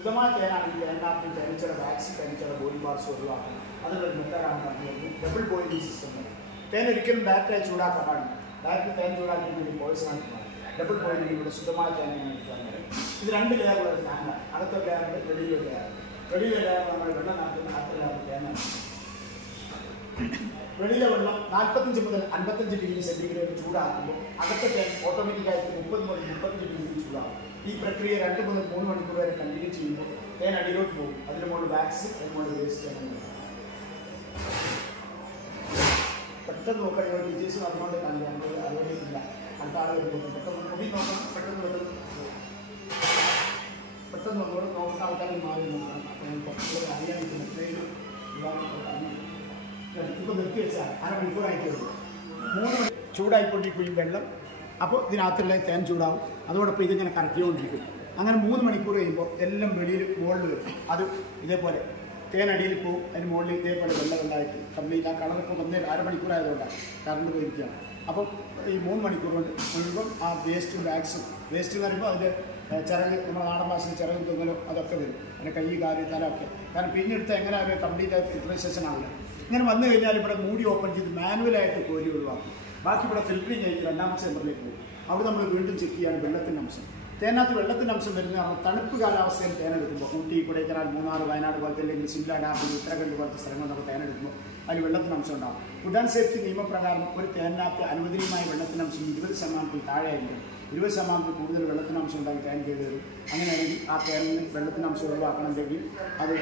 ശുദ്ധമായ തേനാണെങ്കിൽ തേനാപ്പിൽ തേനീച്ചയുടെ vaccine തേനീച്ചയുടെ body parts ഒഴിവാക്കണം. അതിനൊരു മെത്തേഡാണ് പറഞ്ഞിരുന്നത് ഡബിൾ ബോയിലിംഗ് സിസ്റ്റം. തേൻ ഒരിക്കലും ഡയറക്റ്റായി ചൂടാക്കാൻ പാടില്ല. ഡയറക്റ്റ് തേൻ ചൂടാക്കിയിട്ടുണ്ടെങ്കിൽ പോയിസൺ ആക്കി മാറും. ഡബിൾ ബോയിലിംഗിലൂടെ ശുദ്ധമായ തേനാണ് എടുക്കാൻ കഴിയും. ഇത് രണ്ട് ലെയറുള്ള ഒരു തേനാണ്. അകത്തൊരു ലെയറുണ്ട്, വെളിയിലൊരു ലെയർ. വെളിയിലെ ലെയർ നമ്മൾ വെള്ളം നടത്തുന്ന അകത്തെ ലെയർ തേനാണ്. വെളിയിലെ വെള്ളം 45 മുതൽ 55 ഡിഗ്രി സെൻറ്റിഗ്രേഡ് ചൂടാക്കുമ്പോൾ അകത്തെ തേൻ ഓട്ടോമാറ്റിക്കായിട്ട് 30 മുതൽ 35 ഡിഗ്രി ചൂടാകും. ഈ പ്രക്രിയ 2 മുതൽ 3 മണിക്കൂർ വരെ കണ്ടിന്യൂ ചെയ്യുമ്പോൾ തേൻ അടിയിലോട്ട് പോകും. അതിന് മുകളിൽ വാക്സ്, അതിന് മുകളിൽ വേസ്റ്റ് പെട്ടെന്ന് നോക്കാൻ ടീച്ചേഴ്സ് പറഞ്ഞുകൊണ്ട് കാണിക്കാൻ അറിയില്ല. അടുത്ത ആൾ വരുമ്പോൾ പെട്ടെന്ന് മുടി നോക്കണം. പെട്ടെന്ന് ഒന്നുകൂടെ നോക്കുന്ന ആൾക്കാരെ മാറി നോക്കണം. കുറച്ചുകൂടെ അറിയാൻ ഇപ്പോൾ നിർത്തി വെച്ചാൽ അരമണിക്കൂറായിട്ട് വരും. 3 മണി ചൂടായിക്കൊണ്ടിരിക്കും വെള്ളം. അപ്പോൾ ഇതിനകത്തുള്ള തേൻ ചൂടാവും. അതോടൊപ്പം ഇതിങ്ങനെ കറക്കിക്കൊണ്ടിരിക്കും. അങ്ങനെ 3 മണിക്കൂർ കഴിയുമ്പോൾ എല്ലാം വെളിയിൽ മുകളിൽ വരും. അത് ഇതേപോലെ തേൻ അടിയിൽ പോവും. അതിന് മുകളിൽ ഇതേപോലെ വെള്ളമായിട്ട് കംപ്ലീറ്റ് ആ കളറിപ്പോൾ വന്ന് അരമണിക്കൂറായതുകൊണ്ടാണ് കറണ്ട് പോയിരിക്കുകയാണ്. അപ്പം ഈ 3 മണിക്കൂർ കൊണ്ട് മുഴുവൻ ആ വേസ്റ്റും വാക്സും വേസ്റ്റ് എന്ന് പറയുമ്പോൾ അതിൻ്റെ ചിറക് നമ്മുടെ നാടൻ ഭാഷയിൽ ചിറകും തുങ്ങലോ അതൊക്കെ വരും. അതിൻ്റെ കൈ കാല് തലമൊക്കെ കാരണം പിന്നെടുത്ത് എങ്ങനെ അവർ കംപ്ലീറ്റ് ആയിട്ട് ഫിൽട്രേഷൻ ആവില്ല. ഇങ്ങനെ വന്നു കഴിഞ്ഞാൽ ഇവിടെ മൂടി ഓപ്പൺ ചെയ്ത് മാനുവലായിട്ട് കോരി ഒഴിവാക്കും. ബാക്കി ഇവിടെ ഫിൽറ്ററിങ് കഴിഞ്ഞ് 2ാമത്തെ ചെമ്പറിലേക്ക് പോകും. അവിടെ നമ്മൾ വീണ്ടും ചെക്ക് ചെയ്യാണ് വെള്ളത്തിൻ്റെ അംശം. തേനകത്ത് വെള്ളത്തിൻ്റെ അംശം വരുന്ന കാരണം തണുപ്പ് കാലാവസ്ഥയിൽ തേനെടുക്കുമ്പോൾ ഊട്ടി, കൊടൈക്കനാൽ, മൂന്നാർ, വയനാട് പോലത്തെ അല്ലെങ്കിൽ സിംല ഡാം, ഉത്തരാഖണ്ഡ് പോലത്തെ സ്ഥലങ്ങൾ നമ്മൾ തേനെടുക്കുമ്പോൾ അതിൽ വെള്ളത്തിൻ്റെ അംശം ഉണ്ടാകും. ഫുഡ് ആൻഡ് സേഫ്റ്റി നിയമപ്രകാരം ഒരു തേനിനകത്ത് അനുവദനീയമായ വെള്ളത്തിൻ്റെ അംശം 20% താഴെയായിരിക്കും. 20% കൂടുതൽ വെള്ളത്തിൻ്റെ അംശം ഉണ്ടാക്കി തേൻ ചെയ്ത് തരും. അങ്ങനെയാണെങ്കിൽ ആ തേനിന് വെള്ളത്തിൻ്റെ അംശം ഒഴിവാക്കണമെങ്കിൽ അത്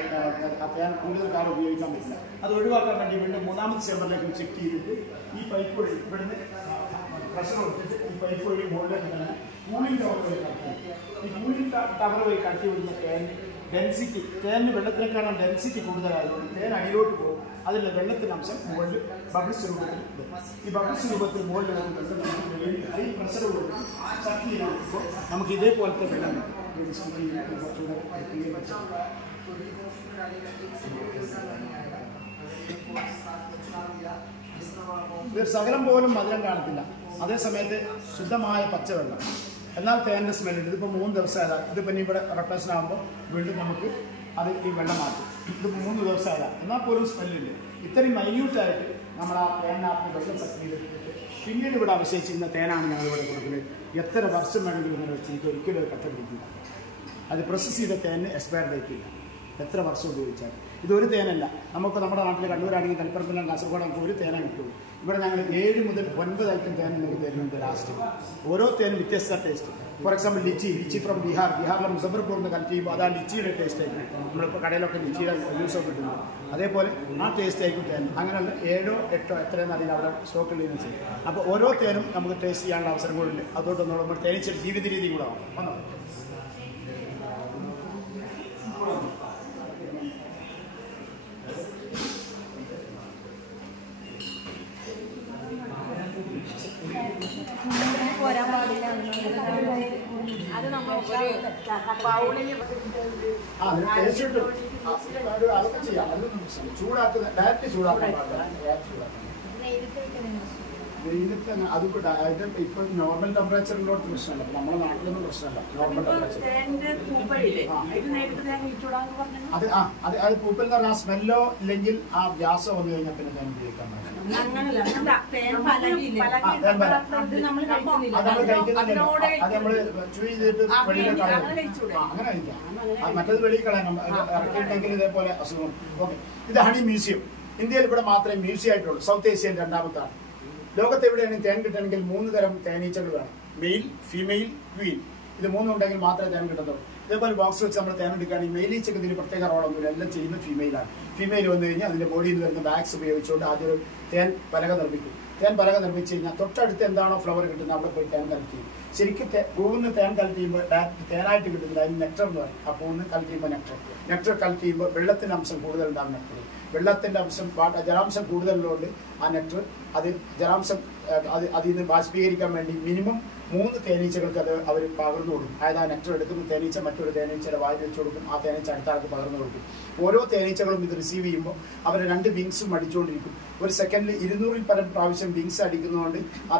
ആ തേൻ കൂടുതൽ കാലം ഉപയോഗിക്കാൻ പറ്റില്ല. അത് ഒഴിവാക്കാൻ വേണ്ടി വീണ്ടും 3ാമത്തെ ചേമ്പറിലേക്ക് ചെക്ക് ചെയ്തിട്ട് ഈ പൈപ്പ് വഴി ഇവിടുന്ന് പ്രഷർ കൊടുത്തിട്ട് ഈ പൈപ്പ് വഴി മുകളിലേക്ക് തന്നെ കൂളിംഗ് ടവർ വഴി കടത്തി. ഈ കൂളിംഗ് ടവർ വഴി കടത്തി വിടുന്ന തേൻ ഡെൻസിറ്റി തേനിന് വെള്ളത്തിനേക്കാളും ഡെൻസിറ്റി കൂടുതലായതുകൊണ്ട് തേൻ അടിയിലോട്ട് പോകും. അതിൻ്റെ വെള്ളത്തിൻ്റെ അംശം മുകളിൽ ബബിൾസ് രൂപത്തിൽ വരും. ഈ ബബിൾസ് രൂപത്തിൽ മുകളിൽ വരുന്ന വെള്ളം ഈ പ്രഷർ കൊടുക്കും. ശക്തി ചെയ്യുമ്പോൾ നമുക്ക് ഇതേപോലത്തെ വെള്ളം ഇത് സകലം പോലും മധുരം കാണത്തില്ല. അതേസമയത്ത് ശുദ്ധമായ പച്ചവെള്ളം. എന്നാൽ തേൻ്റെ സ്മെല്ലുണ്ട്. ഇതിപ്പോൾ 3 ദിവസമായതാണ്. ഇതിപ്പോൾ ഇനി ഇവിടെ റൊട്ടേഷൻ ആകുമ്പോൾ വീണ്ടും നമുക്ക് അത് ഈ വെള്ളം മാറ്റും. ഇതിപ്പോൾ 3 ദിവസമായതാണ്. എന്നാൽ പോലും സ്മെല്ലുണ്ട്. ഇത്രയും മൈന്യൂട്ടായിട്ട് നമ്മൾ ആ തേനാപ്പിൽ വെള്ളം സെറ്റ് ചെയ്തിട്ട് പിന്നീട് ഇവിടെ അവശേഷിക്കുന്ന തേനാണ് ഞങ്ങളിവിടെ കൊടുക്കുന്നത്. എത്ര വർഷം വേണമെങ്കിലും ഇങ്ങനെ വെച്ചിട്ട് ഒരിക്കലും ഒരു കട്ട പിടിക്കില്ല. അത് പ്രോസസ്സ് ചെയ്ത തേന് എക്സ്പയർ ഡേറ്റ് ഇല്ല. എത്ര വർഷം ഉപയോഗിച്ചാൽ ഇതൊരു തേനല്ല. നമുക്ക് നമ്മുടെ നാട്ടിൽ കണ്ണൂരാണെങ്കിൽ തലപ്പുറത്തെല്ലാം കാസർഗോഡ് നമുക്ക് ഒരു തേന കിട്ടും. ഇവിടെ ഞങ്ങൾ 7 മുതൽ 9 ഐറ്റം തേൻ നമുക്ക് തരുന്നുണ്ട്. ലാസ്റ്റ് ഓരോ തേനും വ്യത്യസ്ത taste. For example litchi from ബീഹാറിലെ മുസഫർപൂർ നിന്ന് കളക്ട് ചെയ്യുമ്പോൾ അതാ ലിച്ചിയുടെ ടേസ്റ്റ് ആയിരിക്കും. നമ്മളിപ്പോൾ കടയിലൊക്കെ ലിച്ചിയുടെ ജ്യൂസൊക്കെ കിട്ടുന്നത് അതേപോലെ ആ ടേസ്റ്റ് ആയിരിക്കും തേൻ. അങ്ങനെയുള്ള 7ഓ 8ഓ എത്രയെന്ന് അറിയില്ല അവിടെ സ്റ്റോക്ക് ഉള്ളതെന്ന് വെച്ചാൽ. അപ്പോൾ ഓരോ തേനും നമുക്ക് ടേസ്റ്റ് ചെയ്യാനുള്ള അവസരങ്ങളുണ്ട്. അതുകൊണ്ടൊന്നും നമ്മൾ തേനീച്ച ജീവിത രീതി കൂടെ വന്നോ. അത് നമ്മൾ അതൊക്കെ ചെയ്യാം. ചൂടാക്കുന്ന ഡയറക്റ്റ് ചൂടാക്കാൻ അത് ഇപ്പം നോർമൽ ടെമ്പറേച്ചറിലോട്ട് പ്രശ്നമല്ല. നമ്മുടെ നാട്ടിലൊന്നും പ്രശ്നമല്ല. നോർമൽ ടെമ്പറേച്ചർ അത് പൂപ്പൽ എന്ന് പറഞ്ഞാൽ സ്മെല്ലോ ഇല്ലെങ്കിൽ ആ ഗ്യാസോ വന്നു കഴിഞ്ഞാൽ പിന്നെ തേൻ ഉപയോഗിക്കാൻ പറ്റില്ല. അത് നമ്മൾ കഴിക്കുന്നില്ലല്ലോ. അത് നമ്മൾ ചൂസ് ചെയ്തിട്ട് വെളിയിൽ കളയാം. അങ്ങനെ കഴിക്കാം. മറ്റേത് വെളിയിൽ കളയണം. ഇറക്കിയിട്ടുണ്ടെങ്കിൽ ഇതേപോലെ അസുഖം. ഓക്കെ. ഇത് ഹണി മ്യൂസിയം. ഇന്ത്യയിൽ ഇവിടെ മാത്രമേ മ്യൂസിയം ആയിട്ടുള്ളൂ. സൗത്ത് ഏഷ്യയിൽ 2ാമത്താണ്. ലോകത്ത് എവിടെയാണ് തേൻ കിട്ടണമെങ്കിൽ 3 തരം തേനീച്ചകൾ വേണം. Male, female, queen. ഇത് 3 ഉണ്ടെങ്കിൽ മാത്രമേ തേൻ കിട്ടത്തുള്ളൂ. ഇതേപോലെ ബോക്സ് വെച്ച് നമ്മൾ തേൻ എടുക്കുകയാണെങ്കിൽ മെയിലീച്ചക്ക് ഇതിന് പ്രത്യേക റോളൊന്നുമില്ല. എല്ലാം ചെയ്യുന്നത് ഫീമെയിലാണ്. ഫീമെയിൽ വന്നു കഴിഞ്ഞാൽ അതിൻ്റെ ബോഡിയിൽ നിന്ന് വരുന്ന വാക്സ് ഉപയോഗിച്ചുകൊണ്ട് ആദ്യം ഒരു തേൻ പലക നിർമ്മിക്കും. തേൻ പലക നിർമ്മിച്ച് കഴിഞ്ഞാൽ തൊട്ടടുത്ത് എന്താണോ ഫ്ലവർ കിട്ടുന്നത് അവിടെ പോയി തേൻ കളക്ട് ചെയ്യും. ശരിക്കും പൂവിന്ന് തേൻ കളക്ട് ചെയ്യുമ്പോൾ തേനായിട്ട് കിട്ടുന്നത് അതിന് നെക്ടർ എന്ന് പറയും. ആ പൂവിന്ന് കളക്ട് ചെയ്യുമ്പോൾ നെക്ടർ കളക്ട് ചെയ്യുമ്പോൾ വെള്ളത്തിൻ്റെ അംശം കൂടുതൽ ഉണ്ടാകും. നെക്ടർ വെള്ളത്തിൻ്റെ അംശം ജലാംശം കൂടുതലുള്ളതുകൊണ്ട് ആ നെക്ടർ അത് ജലാംശം അതിൽ നിന്ന് ബാഷ്പീകരിക്കാൻ വേണ്ടി മിനിമം 3 തേനീച്ചകൾക്ക് അത് അവർ പകർന്നു കൊടുക്കും. അതായത് ആ നെക്ടർ എടുക്കുന്ന തേനീച്ച മറ്റൊരു തേനീച്ചയുടെ വായിൽ വെച്ച് കൊടുക്കും, ആ തേനീച്ച അടുത്ത ആൾക്ക് പകർന്നു കൊടുക്കും. ഓരോ തേനീച്ചകളും ഇത് റിസീവ് ചെയ്യുമ്പോൾ അവർ 2 വിങ്സും അടിച്ചുകൊണ്ടിരിക്കും. ഒരു സെക്കൻഡിൽ 200-ൽ പരം പ്രാവശ്യം വിങ്സ് അടിക്കുന്നതുകൊണ്ട് ആ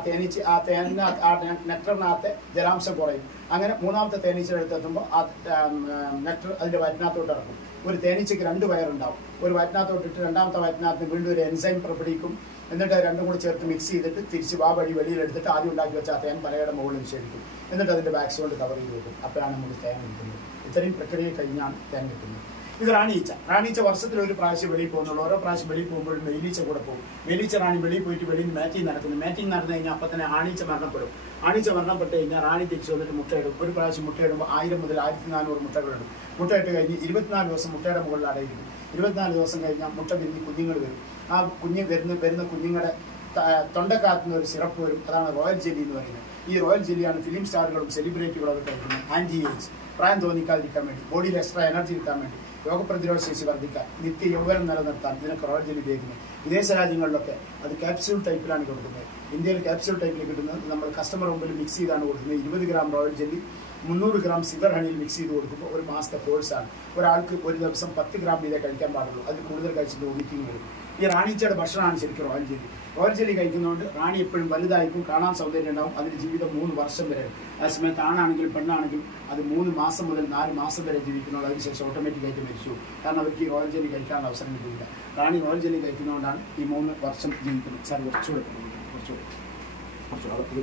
നെക്ടറിനകത്തെ ജലാംശം കുറയും. അങ്ങനെ 3ാമത്തെ തേനീച്ചയുടെ അടുത്തെത്തുമ്പോൾ ആ നെക്ടർ അതിൻ്റെ വയറ്റിനകത്തോട്ട് ഇറക്കും. ഒരു തേനീച്ചയ്ക്ക് 2 വയറുണ്ടാവും. ഒരു വയറ്റിനകത്തോട്ടിട്ട് 2ാമത്തെ വയറ്റിനകത്ത് വീണ്ടും ഒരു എൻസൈം പുറപ്പെടുവിക്കും. എന്നിട്ട് രണ്ടും കൂടി ചേർത്ത് മിക്സ് ചെയ്തിട്ട് തിരിച്ച് വഴി വെളിയിലെടുത്തിട്ട് ആദ്യം ഉണ്ടാക്കി വെച്ച ആ തേൻ പലയുടെ മുകളിൽ നിക്ഷേപിക്കും. എന്നിട്ട് അതിൻ്റെ ബാക്സ് കൊണ്ട് കവർ ചെയ്ത് വെക്കും. അപ്പോഴാണ് നമുക്ക് തേൻ കിട്ടുന്നത്. ഇത്രയും പ്രക്രിയ കഴിഞ്ഞാണ് തേൻ കിട്ടുന്നത്. ഇത് റാണീച്ച. റാണീച്ച വർഷത്തിൽ ഒരു പ്രാവശ്യം വെളിയിൽ പോകുന്നുള്ളൂ. ഓരോ പ്രാവശ്യം വെളിയിൽ പോകുമ്പോഴും മെയിലീച്ച കൂടെ പോകും. മെയിലീച്ച റാണി വെളിയിൽ പോയിട്ട് വെളിയിൽ നിന്ന് മാറ്റിങ് നടക്കുന്നു. മാറ്റിങ് നടന്നു കഴിഞ്ഞാൽ അപ്പം തന്നെ ആണീച്ച മരണപ്പെടും. ആണീച്ച മരണപ്പെട്ട് കഴിഞ്ഞാൽ റാണി തിരിച്ചു വന്നിട്ട് മുട്ടയിടും. ഒരു പ്രാവശ്യം മുട്ടയിടുമ്പോൾ 1000 മുതൽ 1400 മുട്ടകളിടും. മുട്ടയിട്ട് കഴിഞ്ഞ് 24 ദിവസം മുട്ടയുടെ മുകളിൽ അടയിരിക്കും. 24 ദിവസം കഴിഞ്ഞാൽ മുട്ട വിരിഞ്ഞ് കുഞ്ഞുങ്ങൾ വരും. ആ വരുന്ന കുഞ്ഞുങ്ങളുടെ തൊണ്ടക്കാത്തുന്ന ഒരു സിറപ്പ് വരും. അതാണ് റോയൽ ജെല്ലി എന്ന് പറയുന്നത്. ഈ റോയൽ ജെല്ലിയാണ് ഫിലിം സ്റ്റാറുകളും സെലിബ്രിറ്റികളും ഒക്കെ കഴിക്കുന്നത്. ആന്റി ഏജ്, പ്രായം തോന്നിക്കാതിരിക്കാൻ വേണ്ടി, ബോഡിയിൽ എക്സ്ട്രാ എനർജി കിട്ടാൻ വേണ്ടി, രോഗപ്രതിരോധ ശേഷി വർദ്ധിക്കാൻ, നിത്യ യൗവനം നിലനിർത്താൻ ഇതിനൊക്കെ റോയൽ ജെല്ലി ഉപയോഗിക്കുന്നത്. വിദേശ രാജ്യങ്ങളിലൊക്കെ അത് ക്യാപ്സ്യൂൾ ടൈപ്പിലാണ് കൊടുക്കുന്നത്. ഇന്ത്യയിൽ ക്യാപ്സ്യൂൾ ടൈപ്പിൽ കിട്ടുന്നത് നമ്മൾ കസ്റ്റമർ മുമ്പിൽ മിക്സ് ചെയ്താണ് കൊടുക്കുന്നത്. 20 ഗ്രാം റോയൽ ജെല്ലി 300 ഗ്രാം സിഗർ ഹണിയിൽ മിക്സ് ചെയ്ത് കൊടുക്കുമ്പോൾ ഒരു മാസത്തെ കോഴ്സാണ്. ഒരാൾക്ക് ഒരു ദിവസം 10 ഗ്രാം വീതം കഴിക്കാൻ പാടുള്ളൂ. അതിൽ കൂടുതൽ കഴിച്ചിട്ട് വോമിറ്റിംഗ് വരും. ഈ റാണീച്ചയുടെ ഭക്ഷണമാണ് ശരിക്കും റോയൽ ജെല്ലി. റോയൽ ജെല്ലി കഴിക്കുന്നതുകൊണ്ട് റാണി എപ്പോഴും വലുതായിരിക്കും, കാണാൻ സൗന്ദര്യം ഉണ്ടാവും. അതിൻ്റെ ജീവിതം 3 വർഷം വരെ. ആ സമയത്ത് ആണാണെങ്കിലും പെണ്ണാണെങ്കിലും അത് 3 മാസം മുതൽ 4 മാസം വരെ ജീവിക്കുന്നുള്ളൂ. അതിനുശേഷം ഓട്ടോമാറ്റിക്കായിട്ട് മരിച്ചു. കാരണം അവർക്ക് ഈ റോയൽ ജെല്ലി കഴിക്കാനുള്ള അവസരം കിട്ടില്ല. റാണി റോയൽ ജെല്ലി കഴിക്കുന്നതുകൊണ്ടാണ് ഈ 3 വർഷം ജീവിക്കുന്നത്. സാർ കുറച്ചുകൂടെ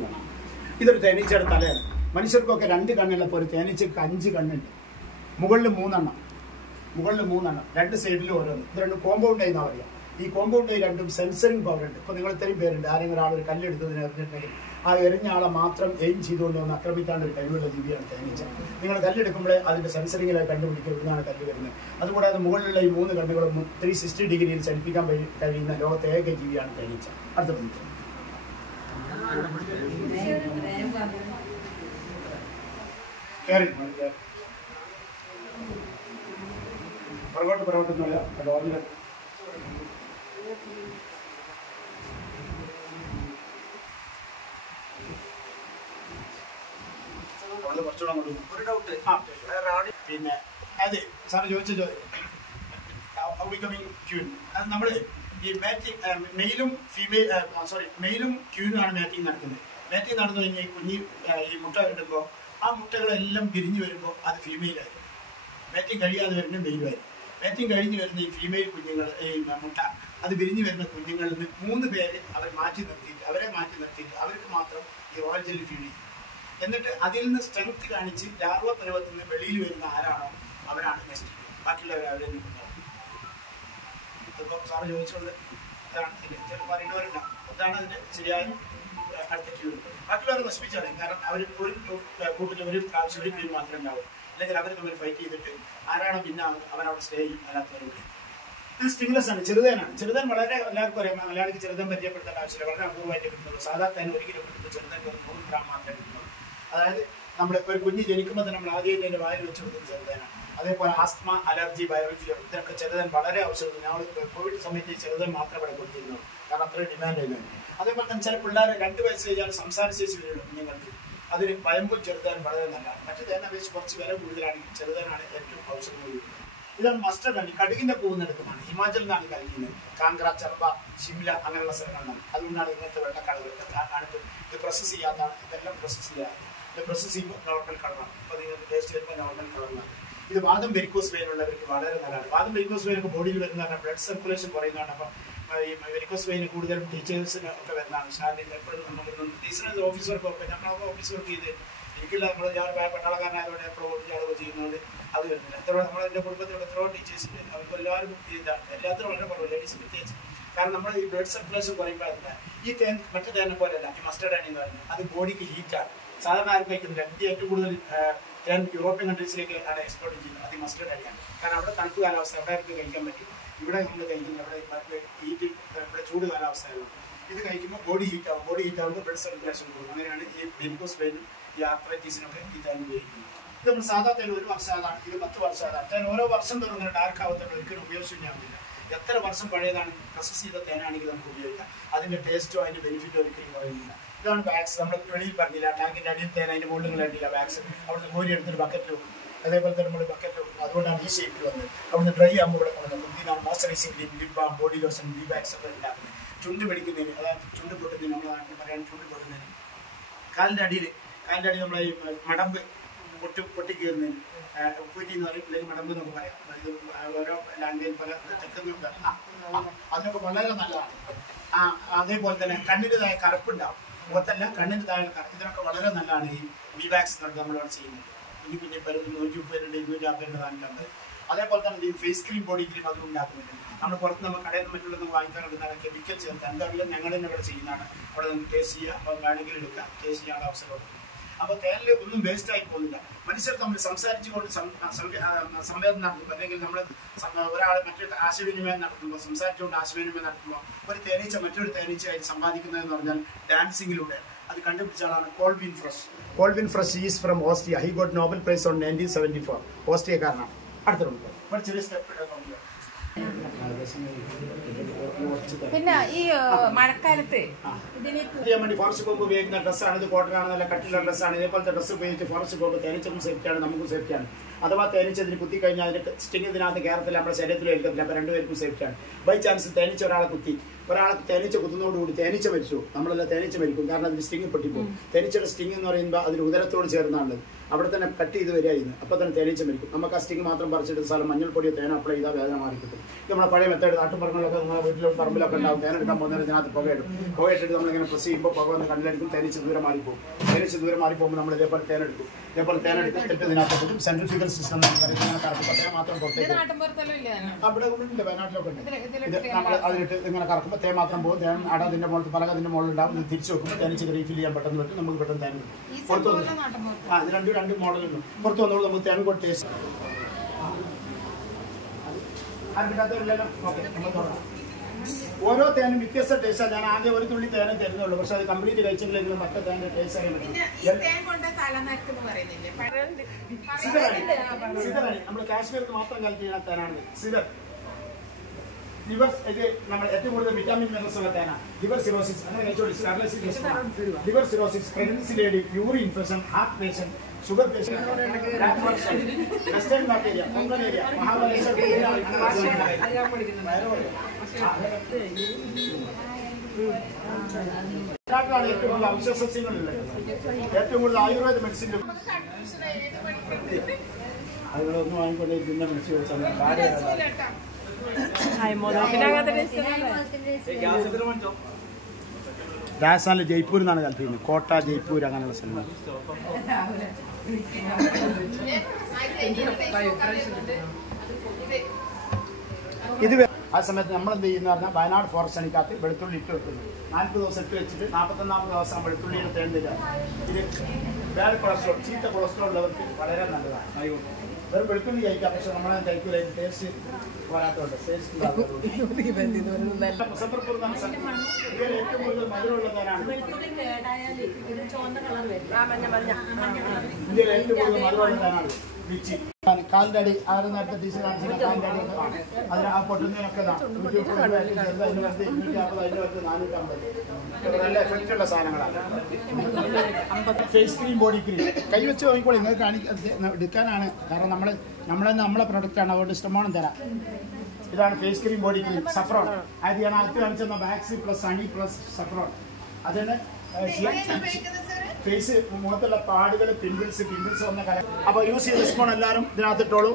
കാണാം. ഇതൊരു തേനീച്ചയുടെ തലയാണ്. മനുഷ്യർക്കൊക്കെ 2 കണ്ണുള്ളപ്പോൾ ഒരു തേനീച്ചക്ക് 5 കണ്ണുണ്ട്. മുകളിൽ 3 എണ്ണം, 2 സൈഡിലും ഓരോന്ന്. ഇത് 2 കോമ്പൗണ്ട് ആയി എന്നാ പറയുക. ഈ കോമ്പൗണ്ട് ആയി 2 സെൻസറിങ് പവർ ഉണ്ട്. ഇപ്പോൾ നിങ്ങൾ ഇത്രയും പേരുണ്ട്. ആരെങ്കിലും ഒരാളൊരു കല്ലെടുത്തതിന് എറിഞ്ഞിട്ടുണ്ടെങ്കിൽ ആ എറിഞ്ഞ ആളെ മാത്രം എയിം ചെയ്തുകൊണ്ട് ഒന്ന് ആക്രമിക്കാണ്ട് ഒരു കഴിവുള്ള ജീവിയാണ് തേനീച്ച. നിങ്ങൾ കല്ലെടുക്കുമ്പോഴേ അതിൻ്റെ സെൻസറിങ്ങിലായി കണ്ടുപിടിക്കുക ഇവിടുന്നാണ് കല്ല് വരുന്നത്. അതുകൂടാതെ മുകളിലുള്ള ഈ 3 കണ്ണുകളും 360 ഡിഗ്രിയിൽ ചലിപ്പിക്കാൻ കഴിയുന്ന ലോകത്തെ ഏക ജീവിയാണ് തേനീച്ച. അടുത്ത മിനിറ്റ് പുറകോട്ടൊന്നുമില്ല. ഡോറിൽ പിന്നെ അതെ സാറ് ചോദിച്ച ചോദ്യം അത് നമ്മള് ഈ മെയിലും ക്യൂനുമാണ് മാറ്റിങ് നടക്കുന്നത്. മാറ്റിങ് നടന്നു കഴിഞ്ഞാൽ ഈ മുട്ട ഇടുമ്പോൾ ആ മുട്ടകളെല്ലാം പിരിഞ്ഞു വരുമ്പോൾ അത് ഫീമെയിലായിരിക്കും. മാറ്റിങ് കഴിയാതെ വരുന്നത് മെയിലുമായിരിക്കും. മാറ്റിങ് കഴിഞ്ഞ് വരുന്ന ഈ ഫീമെയിൽ കുഞ്ഞുങ്ങൾ ഈ മുട്ട അത് വിരിഞ്ഞു വരുന്ന കുഞ്ഞുങ്ങളിൽ നിന്ന് 3 പേര് അവരെ മാറ്റി നിർത്തിയിട്ട് അവർക്ക് മാത്രം ഈ റോയൽ ജെല്ലി ഫീഡ് ചെയ്യും. എന്നിട്ട് അതിൽ നിന്ന് സ്ട്രെങ്ത് കാണിച്ച് ലാർവ പരുവത്തിൽ നിന്ന് വെളിയിൽ വരുന്ന ആരാണോ അവരാണ് നെക്സ്റ്റ്. ബാക്കിയുള്ളവർ അവരെ നിൽക്കുന്നത്. അതിപ്പോൾ സാറ് ചോദിച്ചുകൊണ്ട് അതാണ് ചില പറയുന്നവരുണ്ടാവും. അതാണ് അതിൻ്റെ ശരിയായ അടുത്ത ക്യൂ. ബാക്കിയുള്ളവർ നശിപ്പിച്ചാൽ കാരണം അവർ ഒരു കൂട്ടിൽ ഒരു പ്രാവശ്യം ഒരു ക്യൂ മാത്രമേ ഉണ്ടാവും. അല്ലെങ്കിൽ അവർ തമ്മിൽ ഫൈറ്റ് ചെയ്തിട്ട് ആരാണോ പിന്നെ അവരവിടെ സ്റ്റേ ചെയ്യും. അല്ലാത്തവർ കൂടി ഇത് സ്റ്റിംഗ്ലെസ് ആണ്. ചെറുതേനാണ്. ചെറുതേൻ വളരെ എല്ലാവർക്കും അറിയാം. മലയാളിക്ക് ചെറുതേൻ പരിചയപ്പെടുത്തേണ്ട ആവശ്യമില്ല. വളരെ അപൂർവമായിട്ട് കിട്ടുന്നുള്ളൂ. സാധാരണ 1 കിലോ കിട്ടുമ്പോൾ ചെറുതേൻ 100 ഗ്രാം മാത്രമേ കിട്ടുന്നുള്ളൂ. അതായത് നമ്മുടെ ഒരു കുഞ്ഞ് ജനിക്കുമ്പോൾ തന്നെ നമ്മൾ ആദ്യമായിട്ട് അതിൻ്റെ വായിൽ വെച്ച് കൊടുക്കുന്ന ചെറുതേനാണ്. അതേപോലെ ആസ്മ, അലർജി, വൈറൽ ഫീവർ ഇതിനൊക്കെ ചെറുതേൻ വളരെ ആവശ്യമുണ്ട്. ഞങ്ങൾ കോവിഡ് സമയത്ത് ചെറുതേൻ മാത്രമേ ഇവിടെ കൊടുത്തിരുന്നു. കാരണം അത്രയും ഡിമാൻഡ് ആയിരുന്നു. അതേപോലെ തന്നെ ചില പിള്ളേർ 2 വയസ്സ് കഴിഞ്ഞാൽ സംസാരശേഷി വരുന്നുണ്ട് കുഞ്ഞുങ്ങൾക്ക്. അതിന് വയമ്പും ചെറുതേൻ വളരെ നല്ലതാണ്. മറ്റു തേനെ അപേക്ഷിച്ച് കുറച്ച് വില കൂടുതലാണെങ്കിൽ ചെറുതേനാണ് ഏറ്റവും ഔഷധം. ഇതാണ് മസ്റ്റർഡ് ആണ്. കടുകിന്റെ പൂവെന്നെടുക്കുന്നതാണ്. ഹിമാചലിൽ നിന്നാണ് കഴിക്കുന്നത്. കാങ്കറ, ചർബ, ഷിംല അങ്ങനെയുള്ള സ്ഥലങ്ങളിലാണ്. അതുകൊണ്ടാണ് ഇങ്ങനത്തെ വെള്ളക്കളർ ആണ്. ഇത് പ്രോസസ് ചെയ്യാത്തതാണ്. ഇതെല്ലാം പ്രോസസ് ചെയ്യാതെ ഇത് പ്രോസസ് ചെയ്യുമ്പോൾ നോർമൽ കളറാണ്. അപ്പോൾ നിങ്ങൾക്ക് ടേസ്റ്റ് വരുമ്പോൾ നോർമൽ കളറിലാണ്. ഇത് വാദം വെരിക്കോസ് വെയിൻ ഉള്ളവർക്ക് വളരെ നല്ലതാണ്. വാദം വെരിക്കോസ് വെയിനൊക്കെ ബോഡിയിൽ വരുന്നതാണ്. ബ്ലഡ് സർക്കുലേഷൻ കുറയുന്നതാണ്. അപ്പം ഈ വെരിക്കോസ് വെയിൻ കൂടുതലും ടീച്ചേഴ്സിന് ഒക്കെ വരുന്നതാണ്. സ്റ്റാൻഡിൽ എപ്പോഴും നമുക്ക് ടീച്ചേഴ്സ് ഓഫീസ് വർക്കൊക്കെ നമ്മളൊക്കെ ഓഫീസ് വർക്ക് ചെയ്ത് എനിക്കില്ല. ഞാൻ പട്ടാളക്കാരനായതുകൊണ്ട് എപ്പോഴും ഇയാളൊക്കെ ചെയ്യുന്നതുകൊണ്ട് അത് വരുന്നില്ല. എത്ര നമ്മളെൻ്റെ കുടുംബത്തിലുള്ള എത്രയോ ടീച്ചേഴ്സിൻ്റെ അവർക്ക് എല്ലാവരും ഇതാണ്. എല്ലാത്തിനും വളരെ കുറവ്, ലേഡീസ് പ്രത്യേകിച്ച്. കാരണം നമ്മൾ ഈ ബ്ലഡ് സർക്കുലേഷൻ കുറയുമ്പോൾ അതിന് ഈ തേൻ മറ്റു തേനെ പോലെയല്ല. ഈ മസ്റ്റർഡ് ആനി എന്ന് പറയുന്നത് അത് ബോഡിക്ക് ഹീറ്റാണ്. സാധാരണ ആരും കഴിക്കുന്നില്ല. ഇന്ത്യ ഏറ്റവും കൂടുതൽ തേൻ യൂറോപ്യൻ കൺട്രീസിലേക്ക് ആണ് എക്സ്പോർട്ട് ചെയ്യുന്നത്. അത് മസ്റ്റർഡ് ആനിയാണ്. കാരണം അവിടെ തണുപ്പ് കാലാവസ്ഥ, അവിടെ ആർക്ക് കഴിക്കാൻ പറ്റും. ഇവിടെ നമ്മൾ കഴിക്കുന്നത് അവിടെ ഇവിടെ ചൂട് കാലാവസ്ഥയായിരുന്നു. ഇത് കഴിക്കുമ്പോൾ ബോഡി ഹീറ്റാവും. ബോഡി ഹീറ്റാവുമ്പോൾ ബ്ലഡ് സർക്കുലേഷൻ കൂടും. അങ്ങനെയാണ് ഈ വെരിക്കോസ് വെയിനും ഈ ആർത്രൈറ്റീസിനൊക്കെ ഈ തേൻ ഉപയോഗിക്കുന്നത്. ഇത് നമ്മൾ സാധാ തേൻ 1 വർഷം അതാണ്. ഇത് 10 വർഷം അതാണ്. തേൻ ഓരോ വർഷം തോറും ഇങ്ങനെ ഡാർക്ക് ആവത്തുള്ളൂ. ഒരിക്കലും ഉപയോഗിച്ചില്ല. എത്ര വർഷം പഴയതാണ് പ്രോസസ് ചെയ്ത തേനാണെങ്കിൽ നമുക്ക് ഉപയോഗിക്കാം. അതിൻ്റെ ടേസ്റ്റോ അതിൻ്റെ ബെനിഫിറ്റോ ഒരിക്കലും പറയുന്നില്ല. ഇതാണ് വാക്സ്. നമ്മൾ വെളിയിൽ പറഞ്ഞില്ല, ടാങ്കിൻ്റെ അടിയിൽ തേൻ അതിൻ്റെ മുകളിൽ കണ്ടില്ല വാക്സ്. അവിടുന്ന് കോരി എടുത്തൊരു ബക്കറ്റ് വെക്കും. അതേപോലെ തന്നെ നമ്മൾ ബക്കറ്റ് വെക്കും. അതുകൊണ്ടാണ് ഈ ഷേപ്പിൽ വന്നത്. അവിടുന്ന് ഡ്രൈ ആകുമ്പോൾ ഇവിടെ കൊണ്ടുവന്നത്. ഇതാണ് moisturising cream, lip balm, body lotion, bee wax ഒക്കെ ഉണ്ടാക്കുന്നത്. ചുണ്ട് പിടിക്കുന്നതിന്, അതായത് ചുണ്ട് പൊട്ടുന്നതിന്, നമ്മുടെ നാട്ടിൽ പറയാൻ ചുണ്ട് പൊട്ടുന്നതിന്. കാലിൻ്റെ അടിയിൽ നമ്മൾ ഈ മടമ്പ് പൊട്ടിക്കീറുന്നതിന് ഉപ്പൂറ്റി എന്ന് പറയും, അല്ലെങ്കിൽ മടമ്പ് എന്നൊക്കെ പറയാം. ഇത് ഓരോ ലാംഗ്വേജ് പല തെക്കുന്നുണ്ട്. അതിനൊക്കെ വളരെ നല്ലതാണ്. അതേപോലെ തന്നെ കണ്ണിൻ്റെ താഴെ കറുപ്പുണ്ടാവും. മുഖത്തല്ല, കണ്ണിൻ്റെ താഴെ കറുപ്പ്. ഇതിനൊക്കെ വളരെ നല്ലതാണ് ഈ വി വാക്സ് എന്നൊക്കെ നമ്മളിവിടെ ചെയ്യുന്നത്. കുഞ്ഞു പേര് 130 250 താങ്കളുണ്ട്. അതേപോലെ തന്നെ ഈ ഫേസ് ക്രീം, ബോഡി ക്രീം അതും ഉണ്ടാക്കുന്നുണ്ട്. നമ്മൾ പുറത്ത് നമ്മൾ കടയിൽ നിന്ന് മറ്റുള്ള വാങ്ങിക്കാൻ എടുക്കുന്ന കെമിക്കൽ ചേർത്ത് എന്തായാലും ഞങ്ങൾ തന്നെ ഇവിടെ ചെയ്യുന്നതാണ്. അവിടെ നിന്ന് ടേസ്റ്റ് ചെയ്യുക, അപ്പം വേണമെങ്കിൽ എടുക്കാം, ടേസ്റ്റ് ചെയ്യാനുള്ള അവസരമുണ്ട്. അപ്പോൾ തേനിൽ ഒന്നും വേസ്റ്റ് ആയി പോകുന്നില്ല. മനുഷ്യർ തമ്മിൽ സംസാരിച്ചുകൊണ്ട് സംവേദനം നടത്തുമ്പോൾ, അല്ലെങ്കിൽ നമ്മൾ ഒരാൾ മറ്റൊരു ആശയവിനിമയം നടത്തുമ്പോൾ, സംസാരിച്ചുകൊണ്ട് ആശയവിനിമയം നടത്തുമ്പോൾ ഒരു തേനീച്ച മറ്റൊരു തേനീച്ചയായി സമ്പാദിക്കുന്നതെന്ന് പറഞ്ഞാൽ ഡാൻസിങ്ങിലൂടെ. അത് കണ്ടുപിടിച്ച ആളാണ് Colvin fresh. Colvin fresh is from Austria. He got Nobel prize on 1974. ഓസ്ട്രിയക്കാരനാണ്. അടുത്തുണ്ട് ചെറിയ സ്റ്റെപ്പ്. പിന്നെ ഈ മഴക്കാലത്ത് വേണ്ടി ഫോറസ്റ്റ് പോകുമ്പോൾ ഉപയോഗിക്കുന്ന ഡ്രസ്സാണ് ഇത്. കോട്ടനാണ്, നല്ല കട്ടിലുള്ള ഡ്രസ്സാണ്. ഇതേപോലത്തെ ഡ്രസ്സ് ഉപയോഗിച്ച് ഫോറസ്റ്റ് പോകുമ്പോൾ തേനീച്ചക്കും സേഫ്റ്റിയാണ്, നമുക്കും സേഫ്റ്റിയാണ്. അഥവാ തേനീച്ചതിന് കുത്തി കഴിഞ്ഞാൽ അതിന് സ്റ്റിങ് ഇതിനകത്ത് കയറത്തില്ല, നമ്മുടെ ശരീരത്തിൽ ഏൽക്കത്തില്ല. അപ്പോൾ രണ്ടുപേർക്കും സേഫ്റ്റിയാണ്. ബൈ ചാൻസ് തേനീച്ച ഒരാളെ കുത്തി, ഒരാൾക്ക് തേനീച്ച കുത്തുന്നതോടുകൂടി തേനീച്ച മരിച്ചു, നമ്മളെല്ലാം തേനീച്ച മരിക്കും. കാരണം അതിന് സ്റ്റിങ് പൊട്ടിപ്പോകും. തേനീച്ചയുടെ സ്റ്റിങ് എന്ന് പറയുമ്പോൾ അതിന് ഉദരത്തോട് ചേർന്നാണുള്ളത്. അവിടെ തന്നെ കട്ട് ചെയ്ത് വരികയായിരുന്നു. അപ്പോൾ തന്നെ തേനീച്ച മരിക്കും. നമുക്ക് ആ സ്റ്റിങ് മാത്രം പറിച്ചെടുത്ത സ്ഥലം മഞ്ഞൾപ്പൊടിയോ തേന അപ്ലൈ ചെയ്താൽ വേദന മാറി കിട്ടും. ഇത് നമ്മുടെ പഴയ മെത്തേഡ്. നാട്ടുപുറങ്ങളിലൊക്കെ നമ്മുടെ വീട്ടിലും പറമ്പിലൊക്കെ ഉണ്ടാവും. തേനെടുക്കാൻ പോകുന്നതിന് ഇതിനകത്ത് പുകയിട്ടിട്ട് നമ്മളിങ്ങനെ പ്രസ് ചെയ്യുമ്പോൾ പുക വന്ന് കണ്ണിലടിക്കും. തേനീച്ച ദൂരം മാറിപ്പോകും. തേനീച്ച ദൂരം മാറിപ്പോകുമ്പോൾ നമ്മൾ ഇതേപോലെ തേനെടുക്കും. ഇതേപോലെ തേനെടുത്തിട്ട് ഇതിനകത്ത് പറ്റും. സെൻട്രിഫ്യൂഗൽ സിസ്റ്റം ഇങ്ങനെ കറക്കുമ്പോൾ തേ മാത്രം പുറത്തേക്ക് അവിടെ ഉണ്ട്, വയനാട്ടിലൊക്കെ ഉണ്ട്. ഇത് നമ്മൾ അതിലിട്ട് ഇങ്ങനെ കറക്കുമ്പോൾ തേ മാത്രം പോകും. തേൻ അട അതിൻ്റെ മുകളിൽ പലകതിൻ്റെ മുകളിലുണ്ടാവും. ഇത് തിരിച്ചു വെക്കുമ്പോൾ തേനീച്ചക്ക് റീഫിൽ ചെയ്യാൻ പെട്ടെന്ന് പറ്റും. നമുക്ക് പെട്ടെന്ന് തേൻ കിട്ടും. പുറത്തു വന്നു ഇത് രണ്ട് മോഡലുണ്ട്. പുറത്തു വന്നോളൂ, നമുക്ക് തേൻ കൊണ്ട് ടേസ്റ്റ്. ഓരോ തേനും വ്യത്യസ്ത ടേസ്റ്റാണ്. ഞാൻ ആദ്യം ഒരു തുള്ളി തേനെ തരുന്നുള്ളൂ. പക്ഷെ അത് കംപ്ലീറ്റ് കഴിച്ചെങ്കിലും മറ്റേ തേൻ്റെ ടേസ്റ്റ് അറിയാൻ പറ്റും. സിതറാണി നമ്മൾ കാശ്മീരിൽ മാത്രം കളക്ട് ചെയ്യുന്ന തേനാണ് സിതർ. ലിവർ ഇത് നമ്മൾ ഏറ്റവും കൂടുതൽ വിറ്റാമിൻ മിനറൽസ് ഉള്ള തേനാണ്. ലിവർ സിറോസിസ് അങ്ങനെ കഴിച്ചോളൂ. Liver cirrhosis, pregnancy lady, urine infection, heart patient, sugar patient, western bacteria, ഫംഗലേരിയ, മഹാബലേശ്വർ ഏറ്റവും കൂടുതൽ ഔഷധ സസ്യങ്ങളുള്ളത്. ഏറ്റവും കൂടുതൽ ആയുർവേദ മെഡിസിനും അതുങ്ങളൊന്നും വാങ്ങിക്കൊണ്ട് ഇതിന്റെ മെഡിസിൻ വെച്ചാൽ രാജസ്ഥാനിലെ ജയ്പൂർ എന്നാണ് കൽപ്പിക്കുന്നത്. കോട്ട, ജയ്പൂർ അങ്ങനെയുള്ള സ്ഥലങ്ങൾ. ഇത് ആ സമയത്ത് നമ്മൾ എന്ത് ചെയ്യുന്ന പറഞ്ഞാൽ വയനാട് ഫോറസ്റ്റ് അണിക്കകത്ത് വെളുത്തുള്ളി ഇട്ട് വെക്കുന്നു. 40 ദിവസം ഇട്ട് വെച്ചിട്ട് 41ാമത്തെ ദിവസം വെളുത്തുള്ളിയുടെ തേണ്ടില്ല. ഇത് ബാഡ് കൊളസ്ട്രോൾ, ചീത്ത കൊളസ്ട്രോൾ ഉള്ളവർക്ക് വളരെ നല്ലതാണ്. വെറും വെളുത്തുള്ളി കഴിക്കാം. പക്ഷെ നമ്മളെ കഴിക്കില്ല. ടേസ്റ്റ് പോരാട്ടമുണ്ട്. മുസഫർപൂർ എന്ന സ്ഥലം ഇതിൽ ഏറ്റവും കൂടുതൽ മധുരമുള്ളവരാണ്. ഇന്ത്യയിൽ ഏറ്റവും കൂടുതൽ മധുരമുള്ളവരാണ് ലിച്ചി. കാലിൻ്റെ അടി ആറ് നേരത്തെ ടീച്ചർ കാണിച്ചിട്ട് കാലിൻ്റെ അടി അതിന് ആ പൊട്ടുന്നതിനൊക്കെ 250, 450 നല്ല എഫക്റ്റ് ഉള്ള സാധനങ്ങളാണ്. ഫേസ് ക്രീം, ബോഡി ക്രീം കൈ വെച്ച് നോക്കിക്കോളൂ. നിങ്ങൾക്ക് എടുക്കാനാണ്. കാരണം നമ്മളെ പ്രൊഡക്റ്റാണ്. അതുകൊണ്ട് ഇഷ്ടമാണ് തരാം. ഇതാണ് face cream, body cream, saffron. അത് ഞാൻ ആദ്യം കാണിച്ചെന്ന വാക്സി പ്ലസ് ഹണി പ്ലസ് സഫ്രോൺ. അതിന് ഫേസ് മുഖത്തുള്ള പാടുകൾ, പിമ്പിൾസ് വന്ന കല. അപ്പോൾ യൂസ് ചെയ്ത സ്പൂൺ എല്ലാവരും ഇതിനകത്ത് ഇട്ടോളൂ.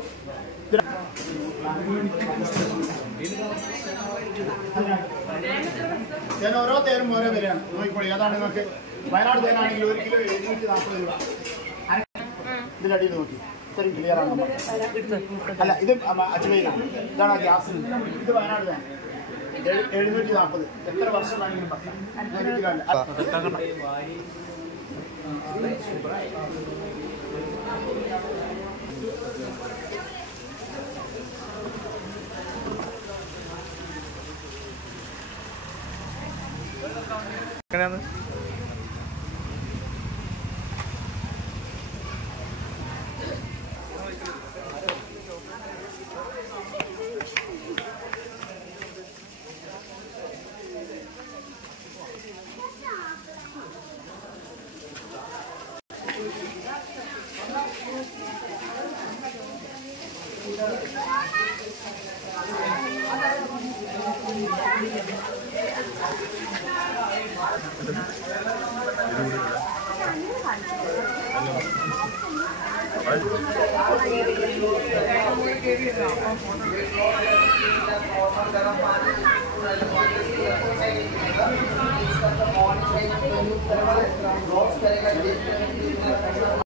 ഞാൻ ഓരോ തേനും ഓരോ വിലയാണ്. നോക്കിക്കോളി. അതാണ് നിങ്ങൾക്ക് വയനാട് തേനാണെങ്കിൽ 1 കിലോ 740 രൂപ. ഇതിലടിയിൽ നോക്കി ഇത്രയും ക്ലിയർ ആണ്. അല്ല, ഇത് അജ്മയിലാണ്. ഇതാണ് ഗ്യാസ്. ഇത് വയനാട് തേൻ 740. എത്ര വർഷം വേണമെങ്കിലും പറ്റാം. Ross करेगा